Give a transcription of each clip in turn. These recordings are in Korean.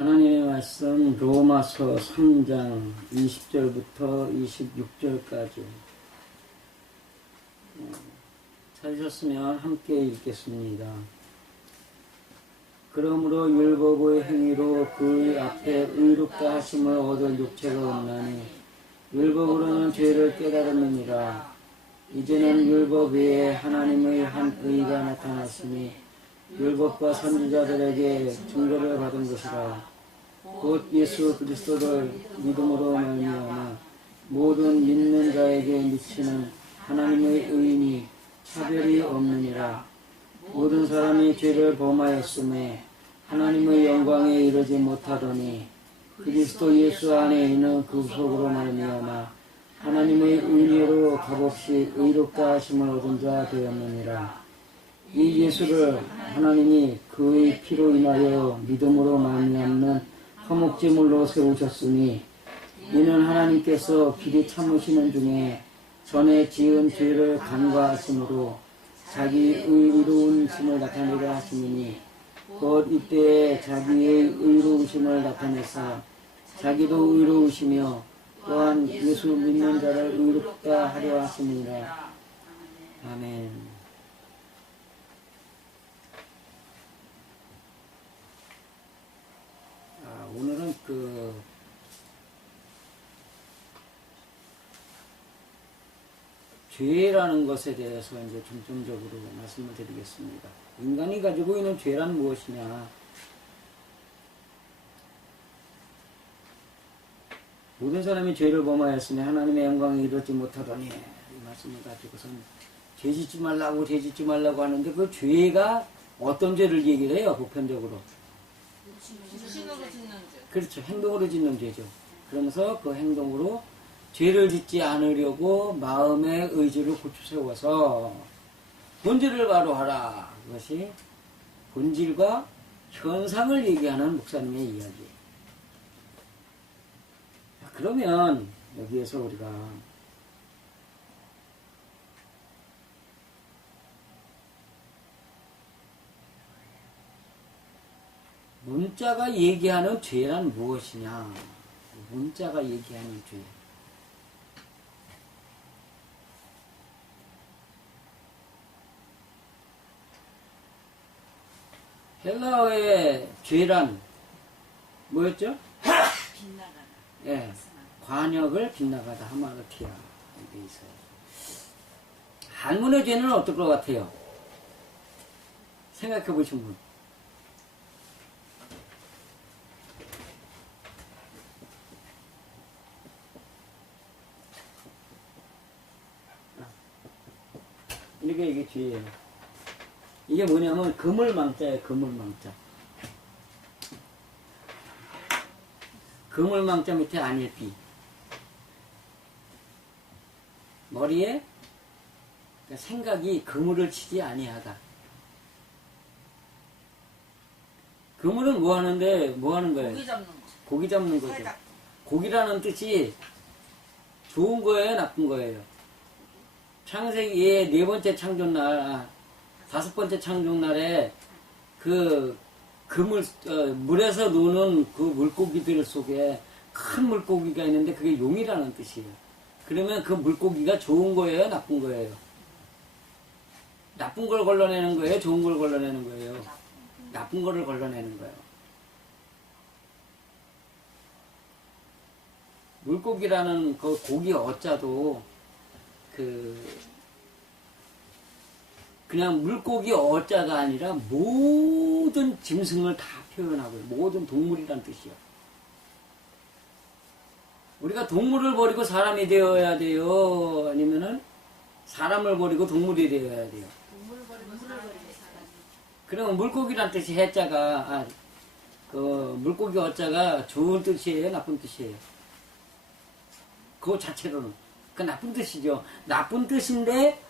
하나님의 말씀 로마서 3장 20절부터 26절까지 찾으셨으면 함께 읽겠습니다. 그러므로 율법의 행위로 그의 앞에 의롭다 하심을 얻을 육체가 없나니 율법으로는 죄를 깨달음이니라. 이제는 율법 외에 하나님의 한 의가 나타났으니 율법과 선지자들에게 증거를 받은 것이라. 곧 예수 그리스도를 믿음으로 말미암아 모든 믿는 자에게 미치는 하나님의 의인이 차별이 없느니라. 모든 사람이 죄를 범하였음에 하나님의 영광에 이르지 못하더니 그리스도 예수 안에 있는 그 속으로 말미암아 하나님의 은혜로 값없이 의롭다 하심을 얻은 자 되었느니라. 이 예수를 하나님이 그의 피로 인하여 믿음으로 말미암는 화목제물로 세우셨으니 이는 하나님께서 길이 참으시는 중에 전에 지은 죄를 간과하심으로 자기의 의로운 심을 나타내려 하시니 곧 이때에 자기의 의로우심을 나타내사 자기도 의로우시며 또한 예수 믿는 자를 의롭다 하려 하시니라. 아멘. 오늘은 죄라는 것에 대해서 이제 중점적으로 말씀을 드리겠습니다. 인간이 가지고 있는 죄란 무엇이냐? 모든 사람이 죄를 범하였으니 하나님의 영광에 이르지 못하더니, 이 말씀을 가지고선 죄 짓지 말라고 하는데 그 죄가 어떤 죄를 얘기를 해요, 보편적으로? 육신으로 짓는 죄. 그렇죠. 행동으로 짓는 죄죠. 그러면서 그 행동으로 죄를 짓지 않으려고 마음의 의지를 고쳐 세워서 본질을 바로 하라. 그것이 본질과 현상을 얘기하는 목사님의 이야기. 그러면 여기에서 우리가 문자가 얘기하는 죄란 무엇이냐? 문자가 얘기하는 죄. 헬라어의 죄란 뭐였죠? 빗나가다. 예, 관역을 빗나가다 하마르티아 이게 있어요. 한문의 죄는 어떨 것 같아요? 생각해 보신 분. 이게 죄예요. 이게 뭐냐면 그물망자예요. 그물망자. 그물망자 밑에 안일비. 머리에 생각이 그물을 치지 아니하다. 그물은 뭐 하는 거예요? 고기 잡는 거. 고기 잡는 거죠. 고기라는 뜻이 좋은 거예요, 나쁜 거예요? 창세기의 4번째 창조날, 5번째 창조날에 물에서 노는 그 물고기들 속에 큰 물고기가 있는데 그게 용이라는 뜻이에요. 그러면 그 물고기가 좋은 거예요, 나쁜 거예요? 나쁜 걸 걸러내는 거예요, 좋은 걸 걸러내는 거예요? 나쁜 거를 걸러내는 거예요. 물고기라는 그 고기 어자도 그냥 물고기 어자가 아니라 모든 짐승을 다 표현하고요. 모든 동물이란 뜻이요. 우리가 동물을 버리고 사람이 되어야 돼요? 아니면은 사람을 버리고 동물이 되어야 돼요? 동물을 버리고 사람을 사람. 그러면 물고기란 뜻이 해자가, 물고기 어자가 좋은 뜻이에요? 나쁜 뜻이에요? 그거 자체로는. 그 나쁜 뜻이죠. 나쁜 뜻인데,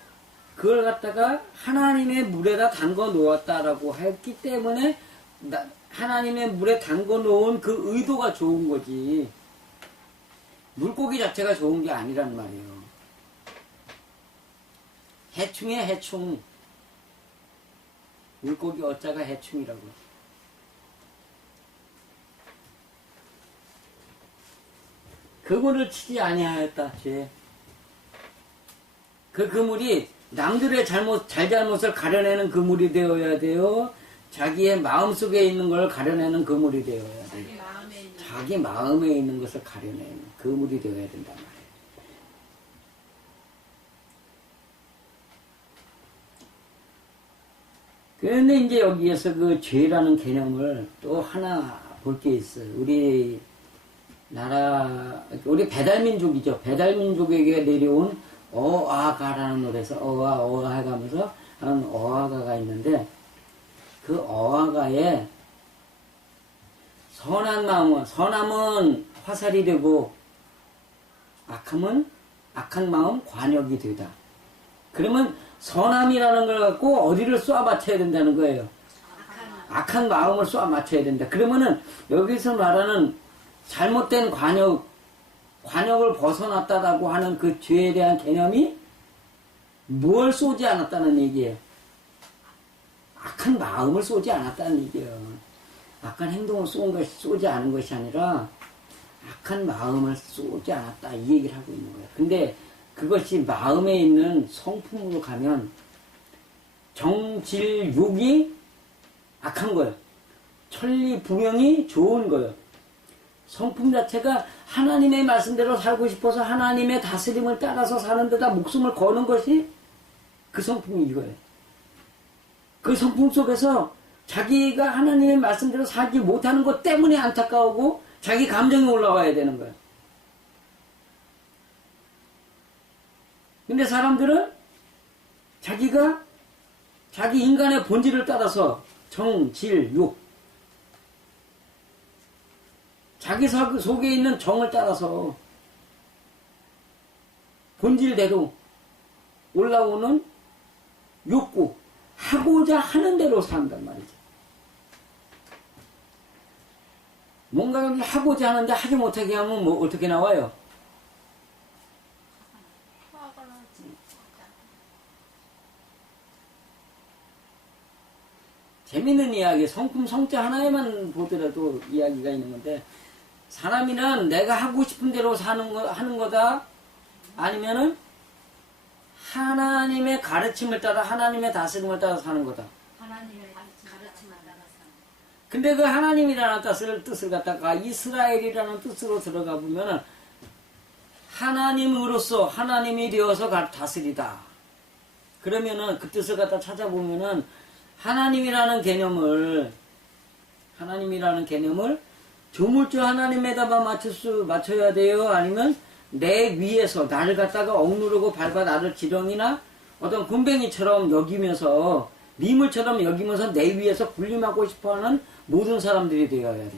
그걸 갖다가 하나님의 물에다 담궈 놓았다라고 했기 때문에, 하나님의 물에 담궈 놓은 그 의도가 좋은 거지. 물고기 자체가 좋은 게 아니란 말이에요. 해충이야, 해충. 물고기 어자가 해충이라고. 그물을 치지 아니하였다. 죄. 그 그물이 남들의 잘잘못을 가려내는 그물이 되어야 돼요. 자기의 마음속에 있는 걸 가려내는 그물이 되어야 돼요. 자기 마음에 있는 것을 가려내는 그물이 되어야 된단 말이에요. 그런데 이제 여기에서 그 죄라는 개념을 또 하나 볼 게 있어요. 우리 배달민족이죠. 배달민족에게 내려온 어아가라는 노래에서 어아 해가면서 하는 어아가가 있는데 그 어아가에 선함은 화살이 되고 악한 마음 관역이 되다. 그러면 선함이라는 걸 갖고 어디를 쏘아 맞춰야 된다는 거예요. 악한 마음을 쏘아 맞춰야 된다. 그러면은 여기서 말하는 잘못된 관역을 벗어났다라고 하는 그 죄에 대한 개념이 뭘 쏘지 않았다는 얘기예요. 악한 마음을 쏘지 않았다는 얘기예요. 악한 행동을 쏘지 않은 것이 아니라 악한 마음을 쏘지 않았다 이 얘기를 하고 있는 거예요. 근데 그것이 마음에 있는 성품으로 가면 정질욕이 악한 거예요. 천리분명이 좋은 거예요. 성품 자체가 하나님의 말씀대로 살고 싶어서 하나님의 다스림을 따라서 사는 데다 목숨을 거는 것이 그 성품이 이거예요. 그 성품 속에서 자기가 하나님의 말씀대로 살지 못하는 것 때문에 안타까우고 자기 감정이 올라와야 되는 거예요. 근데 사람들은 자기 인간의 본질을 따라서 정, 질, 욕 자기 속에 있는 정을 따라서 본질대로 올라오는 욕구 하고자 하는 대로 산단 말이죠. 뭔가를 하고자 하는데 하지 못하게 하면 뭐 어떻게 나와요? 재밌는 이야기, 성품 성자 하나에만 보더라도 이야기가 있는 건데, 사람이란 내가 하고 싶은 대로 하는 거다, 아니면은 하나님의 가르침을 따라, 하나님의 다스림을 따라 사는 거다. 하나님의 가르침을 따라 사는. 근데 그 하나님이라는 뜻을 갖다가 이스라엘이라는 뜻으로 들어가 보면은, 하나님으로서 하나님이 되어서 다스리다. 그러면은 그 뜻을 갖다 찾아보면은, 하나님이라는 개념을 조물주 하나님에다만 맞춰야 돼요? 아니면 내 위에서 나를 갖다가 억누르고 밟아 나를 지렁이나 어떤 군뱅이처럼 여기면서 미물처럼 여기면서 내 위에서 군림하고 싶어하는 모든 사람들이 되어야 돼.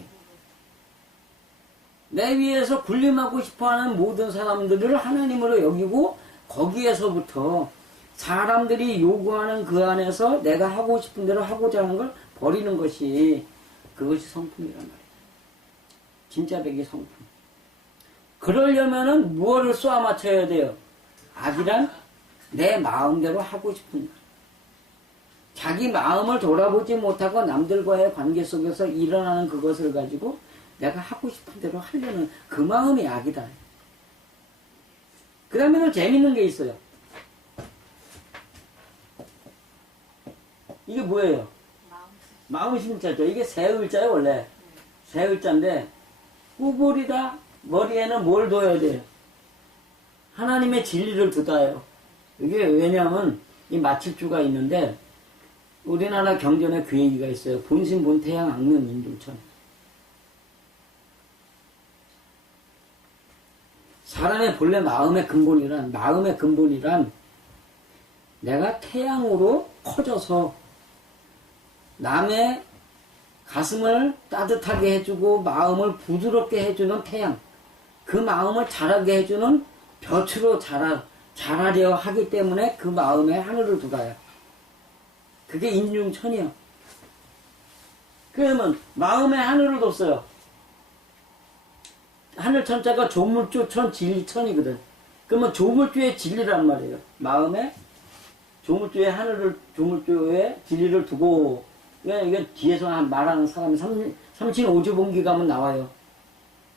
내 위에서 군림하고 싶어하는 모든 사람들을 하나님으로 여기고 거기에서부터 사람들이 요구하는 그 안에서 내가 하고 싶은 대로 하고자 하는 걸 버리는 것이 그것이 성품이란 말이에요. 진짜 백이 성품. 그러려면은 무엇을 쏘아 맞춰야 돼요? 악이란 내 마음대로 하고 싶은 것. 자기 마음을 돌아보지 못하고 남들과의 관계 속에서 일어나는 그것을 가지고 내가 하고 싶은 대로 하려는 그 마음이 악이다. 그 다음에는 재밌는 게 있어요. 이게 뭐예요? 마음심자죠. 이게 새 을자예요, 원래. 새 을자인데, 꾸불이다. 머리에는 뭘 둬야 돼요? 하나님의 진리를 두다요. 이게 왜냐하면, 이 마칠주가 있는데, 우리나라 경전에 그 얘기가 있어요. 본신, 본태양, 악명, 인중천. 사람의 본래 마음의 근본이란, 내가 태양으로 커져서 남의 가슴을 따뜻하게 해주고 마음을 부드럽게 해주는 태양, 그 마음을 자라게 해주는 볕으로 자라려 하기 때문에 그 마음에 하늘을 두다요. 그게 인중천이요. 그러면 마음에 하늘을 뒀어요. 하늘천자가 조물주천, 진리천이거든. 그러면 조물주의 진리란 말이에요. 마음에 조물주의 조물주의 진리를 두고, 이게 뒤에서 말하는 사람이 삼신오주본기 가면 나와요.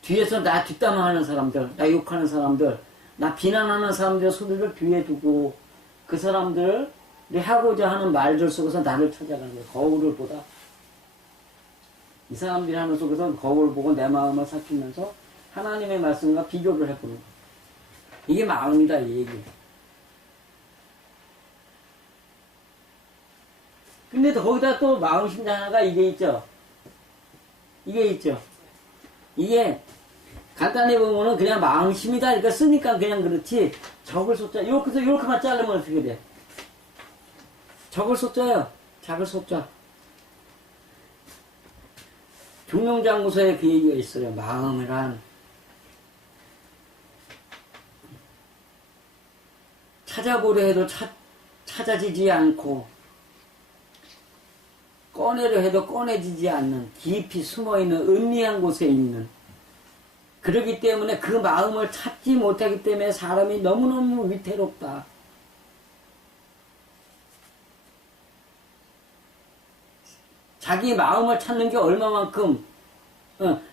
뒤에서 나 뒷담화하는 사람들, 나 욕하는 사람들, 나 비난하는 사람들의 소리를 뒤에 두고 그 사람들이 하고자 하는 말들 속에서 나를 찾아가는 거예요. 거울을 보다. 이 사람들이 하는 속에서 거울을 보고 내 마음을 살피면서 하나님의 말씀과 비교를 해보는 거예요. 이게 마음이다, 이 얘기. 근데 거기다 또 마음심 하나가 이게 있죠. 이게 간단히 보면은 그냥 마음심이다 이렇게 쓰니까 그냥 그렇지. 적을 쏟자. 이렇게만 자르면 어떻게 돼? 적을 쏟자요. 작을 쏟자. 중용장구서에 그 얘기가 있어요. 마음이란 찾아보려 해도 찾아지지 않고 꺼내려 해도 꺼내지지 않는 깊이 숨어있는 은밀한 곳에 있는, 그러기 때문에 그 마음을 찾지 못하기 때문에 사람이 너무너무 위태롭다. 자기 마음을 찾는 게 얼마만큼,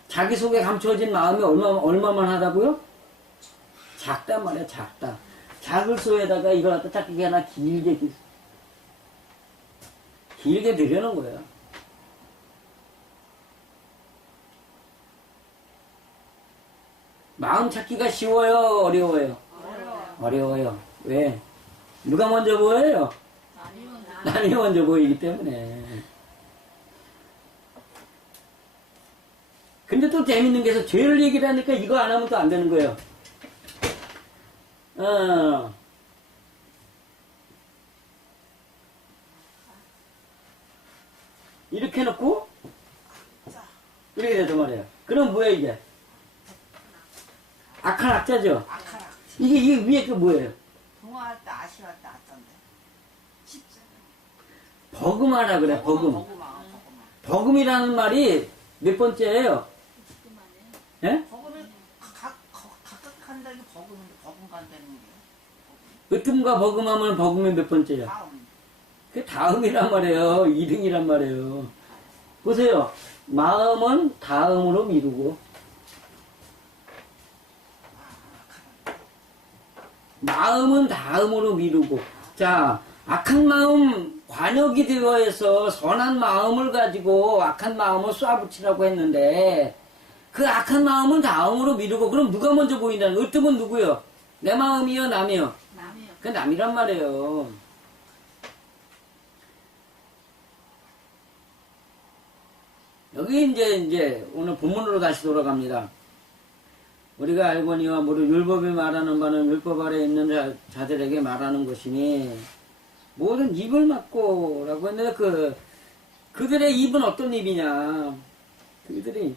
자기 속에 감춰진 마음이 얼마만 하다고요? 작단 말이야, 작다. 작을 소에다가 이걸 갖다 딱 이게 하나 길게 들여놓은 거예요. 마음 찾기가 쉬워요? 어려워요? 어려워요. 왜? 누가 먼저 보여요? 남이 먼저 보이기 때문에. 근데 또 재밌는 게 있어. 죄를 얘기를 하니까 이거 안 하면 또 안 되는 거예요. 이렇게 해놓고 이렇게 되단 말이에요. 그럼 뭐야 이게? 악한 악자죠? 이게 위에 그 뭐예요? 동화할 때 아시할 때 왔던데. 버금하라 그래, 버금. 버금이라는 말이 몇 번째예요? 예? 버금을 각각한다는 게 버금인데 버금 간다는 게. 으뜸과 버금하면 버금이 몇 번째야? 다음. 그 다음이란 말이에요. 2등이란 말이에요. 보세요. 마음은 다음으로 미루고, 마음은 다음으로 미루고. 자, 악한 마음 관역이 되어서 선한 마음을 가지고 악한 마음을 쏴붙이라고 했는데, 그 악한 마음은 다음으로 미루고, 그럼 누가 먼저 보인다는, 으뜸은 누구요? 내 마음이요, 남이요? 남이요. 그 남이란 말이에요. 여기 이제 오늘 본문으로 다시 돌아갑니다. 우리가 알거니와 모두 율법이 말하는 바는 율법 아래 있는 자들에게 말하는 것이니 모든 입을 막고라고 했는데 그들의 입은 어떤 입이냐? 그들이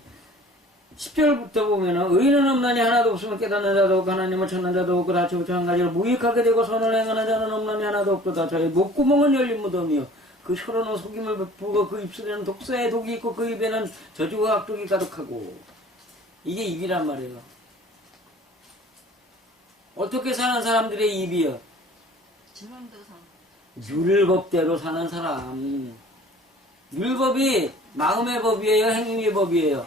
10절부터 보면은 의인은 없나니 하나도 없으면 깨닫는 자도 없고 하나님을 찾는 자도 없고 다 지우쳐 한 가지로 무익하게 되고 선을 행하는 자는 없나니 하나도 없도다. 저희 목구멍은 열린 무덤이요 그 혀로는 속임을 베푸고 그 입술에는 독사의 독이 있고 그 입에는 저주와 악독이 가득하고. 이게 입이란 말이에요. 어떻게 사는 사람들의 입이요? 율법대로 사는 사람. 율법이 마음의 법이에요? 행위의 법이에요?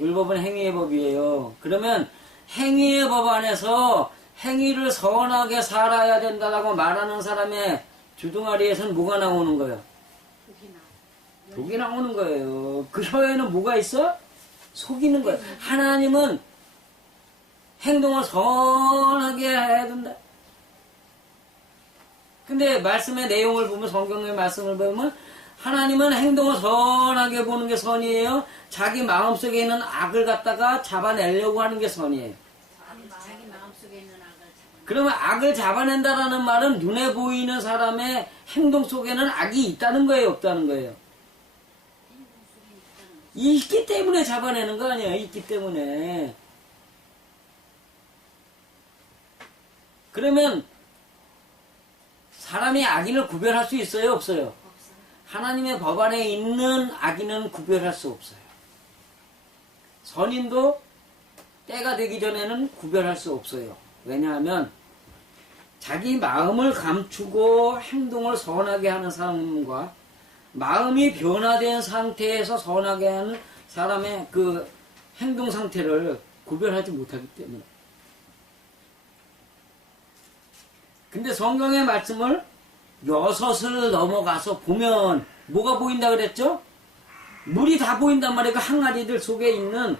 율법은 행위의 법이에요. 그러면 행위의 법 안에서 행위를 선하게 살아야 된다라고 말하는 사람의 주둥아리에서는 뭐가 나오는 거예요? 독이 나오는 거예요. 그 혀에는 뭐가 있어? 속이는 거예요. 하나님은 행동을 선하게 해야 된다. 근데 말씀의 내용을 보면, 성경의 말씀을 보면 하나님은 행동을 선하게 보는 게 선이에요? 자기 마음속에 있는 악을 갖다가 잡아내려고 하는 게 선이에요? 자기 마음속에 있는 악을 잡아내. 그러면 악을 잡아낸다라는 말은 눈에 보이는 사람의 행동 속에는 악이 있다는 거예요, 없다는 거예요? 있기 때문에 잡아내는 거 아니에요? 있기 때문에. 그러면 사람이 악인을 구별할 수 있어요, 없어요? 하나님의 법 안에 있는 악인은 구별할 수 없어요. 선인도 때가 되기 전에는 구별할 수 없어요. 왜냐하면 자기 마음을 감추고 행동을 선하게 하는 사람과 마음이 변화된 상태에서 선하게 하는 사람의 그 행동 상태를 구별하지 못하기 때문에. 근데 성경의 말씀을 6을 넘어가서 보면 뭐가 보인다 그랬죠? 물이 다 보인단 말이에요. 그 항아리들 속에 있는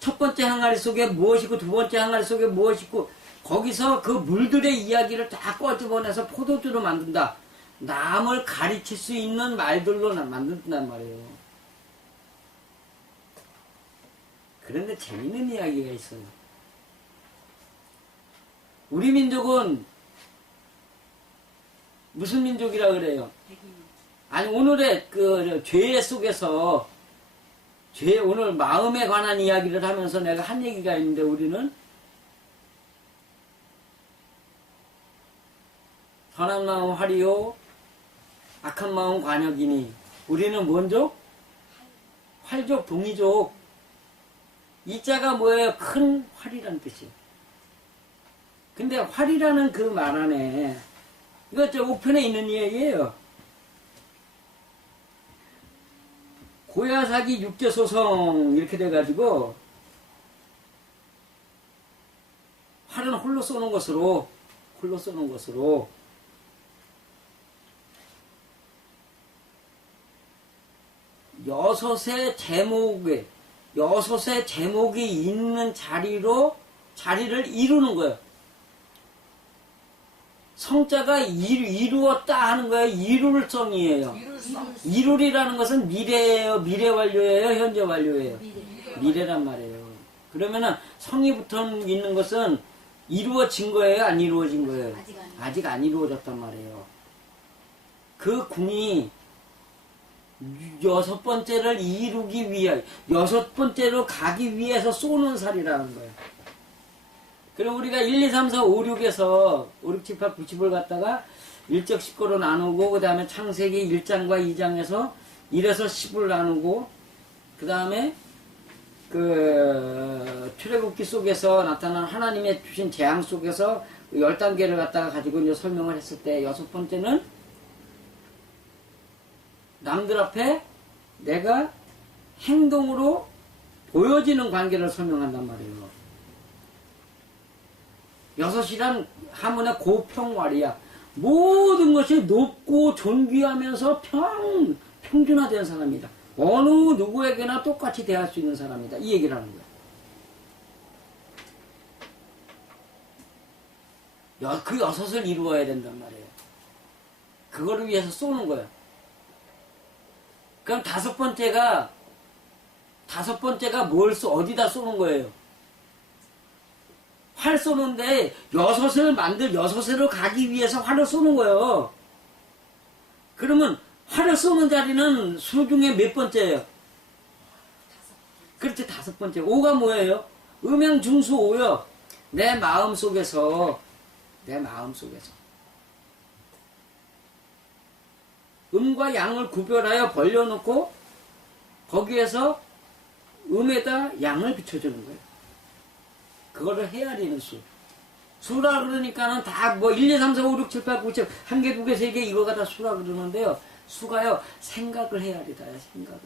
첫 번째 항아리 속에 무엇이고 두 번째 항아리 속에 무엇이고 거기서 그 물들의 이야기를 다 꺼집어내서 포도주로 만든다. 남을 가르칠 수 있는 말들로 만든단 말이에요. 그런데 재밌는 이야기가 있어요. 우리 민족은 무슨 민족이라 그래요? 아니 오늘의 그 죄 속에서 오늘 마음에 관한 이야기를 하면서 내가 한 얘기가 있는데 우리는 선한 마음 활이요 악한 마음 관역이니 우리는 뭔족? 활족 동이족. 이 자가 뭐예요? 큰 활이라는 뜻이에요. 근데 활이라는 그 말 안에 이거 저 우편에 있는 이야기예요. 고야사기 육제소성 이렇게 돼가지고 활은 홀로 쏘는 것으로 여섯의 제목이 있는 자리를 이루는 거예요. 성자가 이루었다 하는 거예요. 이룰성이에요. 이룰이라는 것은 미래예요. 미래 완료예요. 현재 완료예요. 미래란 말이에요. 그러면은 성이 붙어 있는 것은 이루어진 거예요. 안 이루어진 거예요. 아직 안 이루어졌단 말이에요. 그 궁이 6번째를 이루기 위해 6번째로 가기 위해서 쏘는 살이라는 거예요. 그럼 우리가 1, 2, 3, 4, 5, 6에서 5, 6, 7, 8, 9, 10을 갖다가 1적 10거로 나누고 그 다음에 창세기 1장과 2장에서 1에서 10을 나누고 그 다음에 그 출애굽기 속에서 나타난 하나님의 주신 재앙 속에서 10단계를 갖다가 가지고 이제 설명을 했을 때 6번째는 남들 앞에 내가 행동으로 보여지는 관계를 설명한단 말이에요. 6이란 하문의 고평활이야. 모든 것이 높고 존귀하면서 평준화된 사람이다. 어느 누구에게나 똑같이 대할 수 있는 사람이다. 이 얘기를 하는 거야. 그 6을 이루어야 된단 말이에요. 그거를 위해서 쏘는 거야. 그럼 5번째가 어디다 쏘는 거예요? 활 쏘는데 6으로 가기 위해서 활을 쏘는 거예요. 그러면 활을 쏘는 자리는 수 중에 몇 번째예요? 그렇지, 5번째. 5가 뭐예요? 음양중수 5요. 내 마음 속에서 음과 양을 구별하여 벌려놓고 거기에서 음에다 양을 비춰주는 거예요. 그거를 헤아리는 수. 수라 그러니까는 다 뭐 1, 2, 3, 4, 5, 6, 7, 8, 9, 10, 1개, 2개, 3개 이거가 다 수라 그러는데요. 수가요, 생각을 헤아리다요. 생각을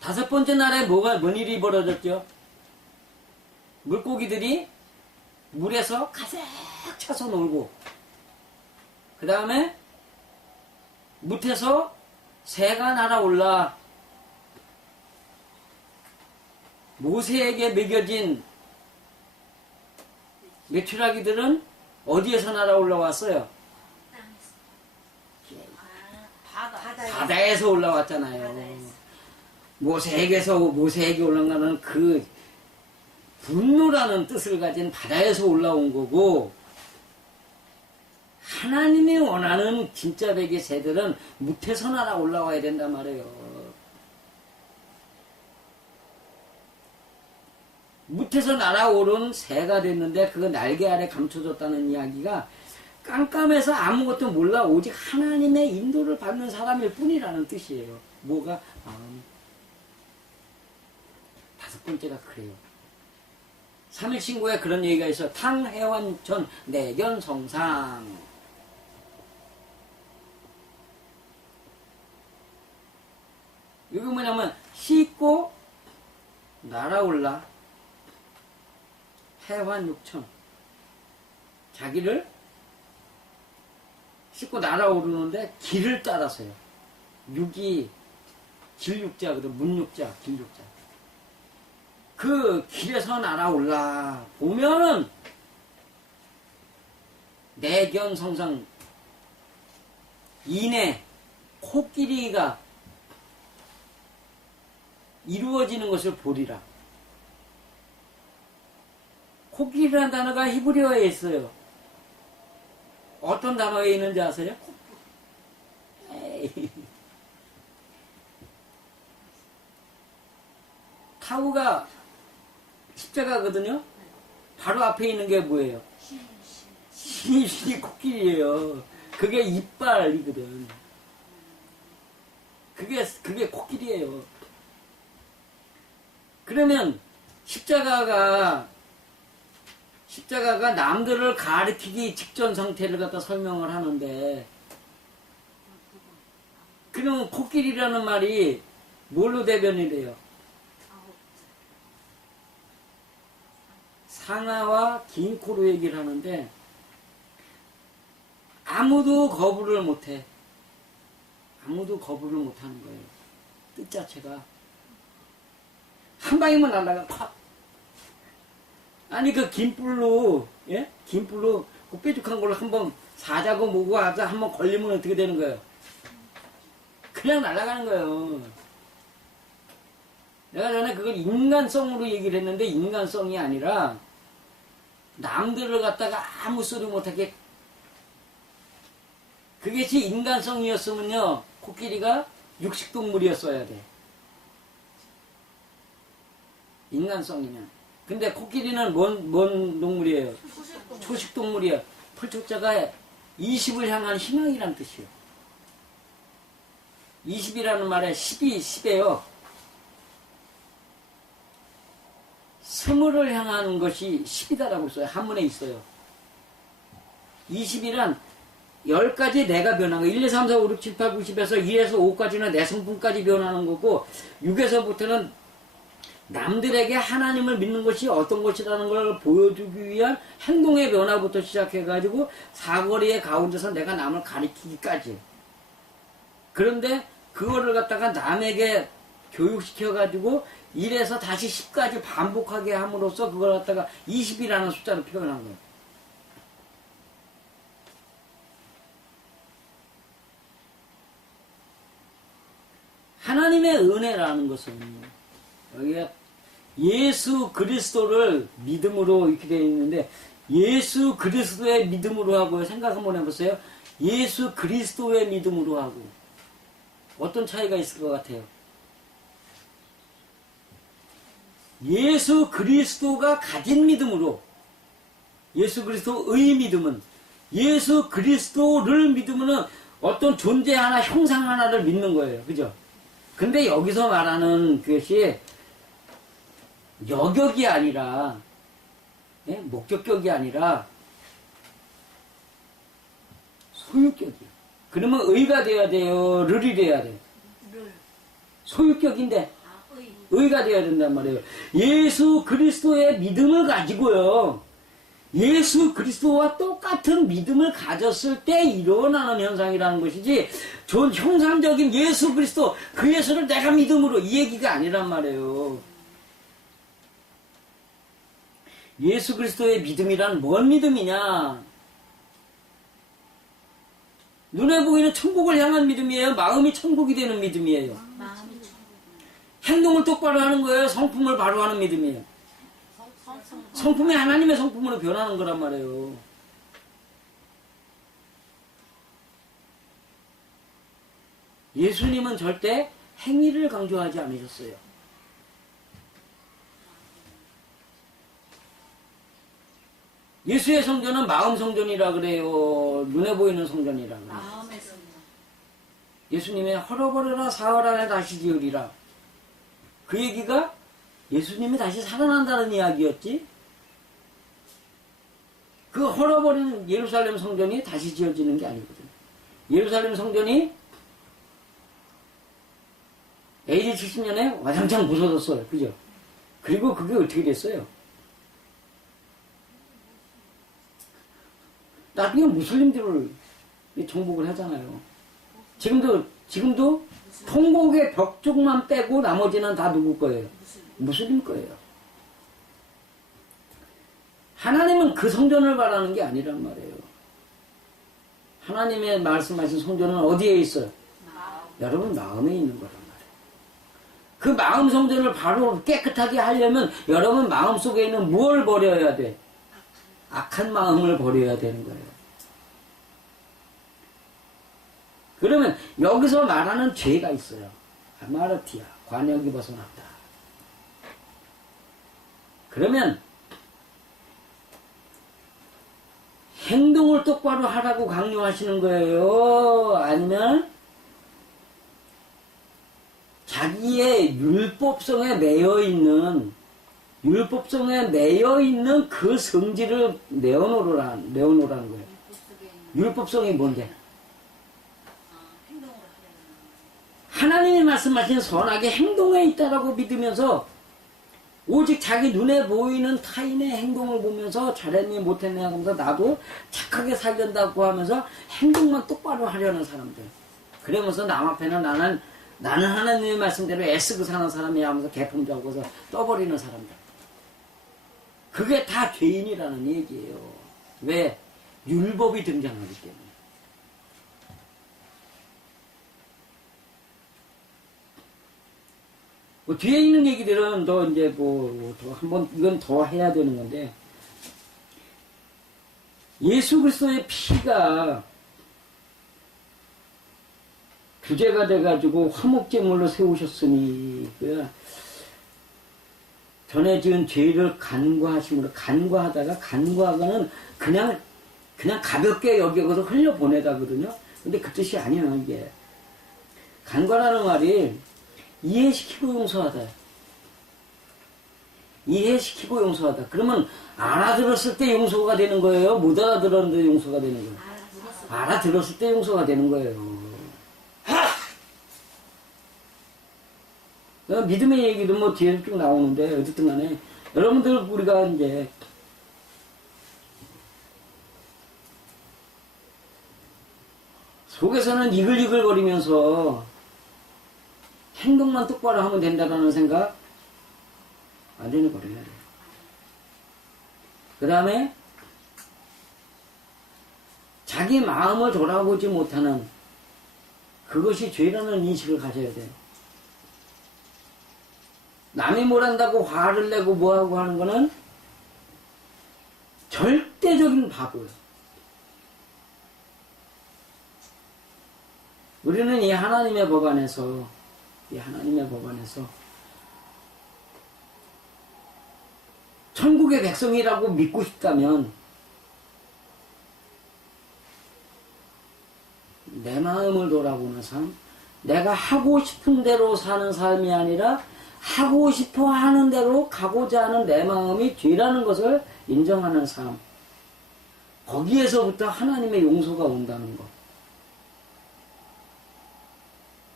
헤아리다. 5번째 날에 뭔 일이 벌어졌죠? 물고기들이 물에서 가득 차서 놀고, 그 다음에 뭇에서 새가 날아올라 모세에게 먹여진 메추라기들은 어디에서 날아올라왔어요? 바다에서 올라왔잖아요. 모세에게 올라가는 그 분노라는 뜻을 가진 바다에서 올라온 거고, 하나님이 원하는 진짜 백의 새들은 뭇에서 날아올라와야 된단 말이에요. 뭇에서 날아오른 새가 됐는데 그거 날개 아래 감춰졌다는 이야기가 깜깜해서 아무것도 몰라 오직 하나님의 인도를 받는 사람일 뿐이라는 뜻이에요. 뭐가? 마음이. 5번째가 그래요. 3일신고에 그런 얘기가 있어요. 탕해완천 내견성상. 이거 뭐냐면 씻고 날아올라 해환 육천. 자기를 씻고 날아오르는데 길을 따라서요. 육이 길육자거든. 문육자, 길육자. 그 길에서 날아올라 보면은 내견성상 이내 코끼리가 이루어지는 것을 보리라. 코끼리라는 단어가 히브리어에 있어요. 어떤 단어에 있는지 아세요? 에이. 타우가 십자가거든요. 바로 앞에 있는 게 뭐예요? 신이 코끼리예요. 그게 이빨이거든. 그게 코끼리예요. 그러면 십자가가 남들을 가리키기 직전 상태를 갖다 설명을 하는데, 그러면 코끼리라는 말이 뭘로 대변이 돼요? 상아와 긴 코로 얘기를 하는데, 아무도 거부를 못해. 아무도 거부를 못하는 거예요. 뜻 자체가. 한 방이면 날아가, 팍! 아니, 그 긴 뿔로, 예? 긴 뿔로, 그 뾰족한 걸로 한번 사자고 뭐고 하자 한번 걸리면 어떻게 되는 거예요? 그냥 날아가는 거예요. 내가 전에 그걸 인간성으로 얘기를 했는데, 인간성이 아니라, 남들을 갖다가 아무 소리 못하게, 그것이 인간성이었으면요, 코끼리가 육식동물이었어야 돼. 인간성이면. 근데 코끼리는 뭔 동물이에요? 초식동물이에요. 풀초자가 20을 향한 희망이란 뜻이에요. 20이라는 말에 10이 10이에요. 20을 향한 것이 10이다라고 써요. 한문에 있어요. 20이란 10가지 내가 변한 거. 1, 2, 3, 4, 5, 6, 7, 8, 9, 10에서 1에서 5까지는 내 성품까지 변하는 거고, 6에서부터는 남들에게 하나님을 믿는 것이 어떤 것이라는 걸 보여주기 위한 행동의 변화부터 시작해가지고 사거리의 가운데서 내가 남을 가리키기까지. 그런데 그거를 갖다가 남에게 교육시켜가지고 1에서 다시 10까지 반복하게 함으로써 그걸 갖다가 20이라는 숫자로 표현한 거예요. 하나님의 은혜라는 것은 여기가 예수 그리스도를 믿음으로 이렇게 되어 있는데, 예수 그리스도의 믿음으로 하고 생각 한번 해보세요. 예수 그리스도의 믿음으로 하고 어떤 차이가 있을 것 같아요? 예수 그리스도가 가진 믿음으로, 예수 그리스도의 믿음은, 예수 그리스도를 믿으면 어떤 존재 하나, 형상 하나를 믿는 거예요. 그죠? 근데 여기서 말하는 것이 여격이 아니라, 예? 목적격이 아니라 소유격이에요. 그러면 의가 돼야 돼요? 르이 돼야 돼요? 소유격인데 의가 돼야 된단 말이에요. 예수 그리스도의 믿음을 가지고요, 예수 그리스도와 똑같은 믿음을 가졌을 때 일어나는 현상이라는 것이지, 전 형상적인 예수 그리스도, 그 예수를 내가 믿음으로, 이 얘기가 아니란 말이에요. 예수 그리스도의 믿음이란 뭔 믿음이냐? 눈에 보이는 천국을 향한 믿음이에요? 마음이 천국이 되는 믿음이에요? 행동을 똑바로 하는 거예요? 성품을 바로 하는 믿음이에요? 성품이 하나님의 성품으로 변하는 거란 말이에요. 예수님은 절대 행위를 강조하지 않으셨어요. 예수의 성전은 마음 성전이라 그래요? 눈에 보이는 성전이라 그래요? 마음의 성전. 예수님의 헐어버려라 사흘 안에 다시 지으리라. 그 얘기가 예수님이 다시 살아난다는 이야기였지? 그 헐어버린 예루살렘 성전이 다시 지어지는 게 아니거든. 예루살렘 성전이 AD 70년에 와장창 부서졌어요. 그죠? 그리고 그게 어떻게 됐어요? 나중에 무슬림들을 정복을 하잖아요. 지금도 통곡의 벽 쪽만 빼고 나머지는 다 누구 거예요? 무슬림 거예요. 하나님은 그 성전을 바라는 게 아니란 말이에요. 하나님의 말씀하신 성전은 어디에 있어요? 여러분 마음에 있는 거란 말이에요. 그 마음 성전을 바로 깨끗하게 하려면 여러분 마음속에 있는 무엇을 버려야 돼? 악한 마음을 버려야 되는 거예요. 그러면 여기서 말하는 죄가 있어요. 아마르티아, 관역이 벗어났다. 그러면 행동을 똑바로 하라고 강요하시는 거예요? 아니면 자기의 율법성에 매여있는 그 성질을 내어놓으라는 거예요. 율법성이 뭔데? 하나님이 말씀하신 선하게 행동에 있다라고 믿으면서 오직 자기 눈에 보이는 타인의 행동을 보면서 잘했니 못했니 하면서 나도 착하게 살린다고 하면서 행동만 똑바로 하려는 사람들. 그러면서 남 앞에는 나는 하나님의 말씀대로 애쓰고 사는 사람이야 하면서 개품자고서 떠버리는 사람들. 그게 다 죄인이라는 얘기예요. 왜? 율법이 등장하기 때문에. 뭐 뒤에 있는 얘기들은 더 이제 한번 이건 더 해야 되는 건데, 예수 그리스도의 피가 주제가 돼가지고 화목제물로 세우셨으니 전에 지은 죄를 간과하심으로, 간과하다가 그냥 가볍게 여기서 흘려보내다거든요. 근데 그 뜻이 아니야. 이게 간과라는 말이 이해시키고 용서하다. 이해시키고 용서하다. 그러면 알아들었을 때 용서가 되는 거예요? 못 알아들었는데 용서가 되는 거예요? 알아들었을 때 용서가 되는 거예요. 믿음의 얘기도 뭐 뒤에 쭉 나오는데, 어쨌든 간에 여러분들 우리가 이제 속에서는 이글이글거리면서 행동만 똑바로 하면 된다라는 생각 안 되는 거래요. 그 다음에 자기 마음을 돌아보지 못하는 그것이 죄라는 인식을 가져야 돼요. 남이 뭘 한다고 화를 내고 뭐하고 하는 거는 절대적인 바보예요. 우리는 이 하나님의 법 안에서 천국의 백성이라고 믿고 싶다면 내 마음을 돌아보는 삶, 내가 하고 싶은 대로 사는 삶이 아니라 하고 싶어 하는 대로 가고자 하는 내 마음이 죄라는 것을 인정하는 삶, 거기에서부터 하나님의 용서가 온다는 것,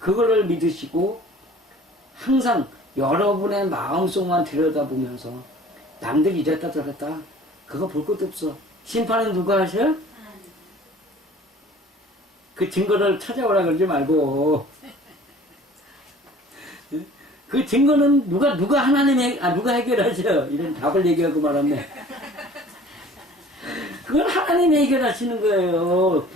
그거를 믿으시고 항상 여러분의 마음속만 들여다보면서 남들 이랬다 저랬다 그거 볼 것도 없어. 심판은 누가 하셔? 그 증거를 찾아오라 그러지 말고 그 증거는 누가 누가 해결하셔. 이런 답을 얘기하고 말았네. 그걸 하나님이 해결하시는 거예요.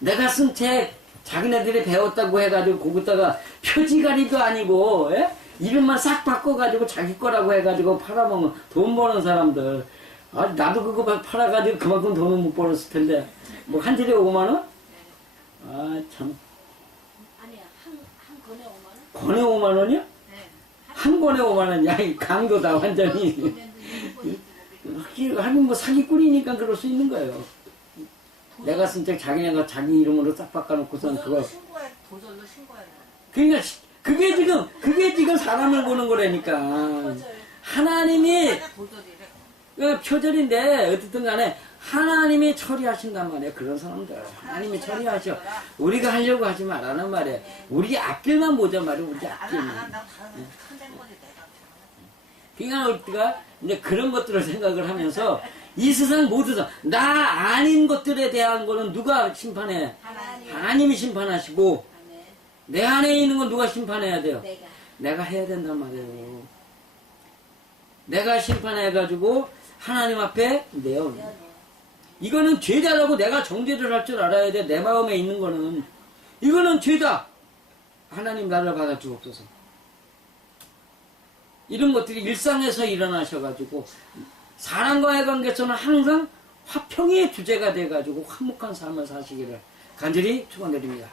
내가 쓴 책 자기네들이 배웠다고 해가지고 거기다가 표지가리도 아니고 이름만 싹 바꿔가지고 자기 거라고 해가지고 팔아먹는 돈 버는 사람들. 아, 나도 그거 팔아가지고 그만큼 돈을 못 벌었을 텐데 뭐 한 줄에 5만 원? 아 참. 아니야, 한 권에 5만 원? 권에 5만 원이야? 네. 한 권에 5만 원이야. 이 강도다 완전히. 하긴 뭐 사기꾼이니까 그럴 수 있는 거예요. 내가 쓴 책 자기네가 자기 이름으로 싹 바꿔놓고선 그거. 도전로 신고해. 그러니까 그게 지금 사람을 보는 거라니까. 하나님이 표절인데 어쨌든 간에 하나님이 처리하신단 말이에요. 그런 사람들. 하나님이 처리하셔. 우리가 하려고 하지 말라는 말이에요. 우리 앞길만 보자 말이에요. 우리 앞길만. 그러니까 우리가 이제 그런 것들을 생각을 하면서 이 세상 모두 나 아닌 것들에 대한 거는 누가 심판해? 하나님이 심판하시고 아멘. 내 안에 있는 건 누가 심판해야 돼요? 내가 내가 해야 된단 말이에요. 내가 심판해가지고 하나님 앞에 내요. 이거는 죄다라고 내가 정죄를 할 줄 알아야 돼. 내 마음에 있는 거는. 이거는 죄다. 하나님 나를 받아주옵소서. 이런 것들이 일상에서 일어나셔가지고 사람과의 관계에서는 항상 화평의 주제가 돼가지고 화목한 삶을 사시기를 간절히 축원드립니다.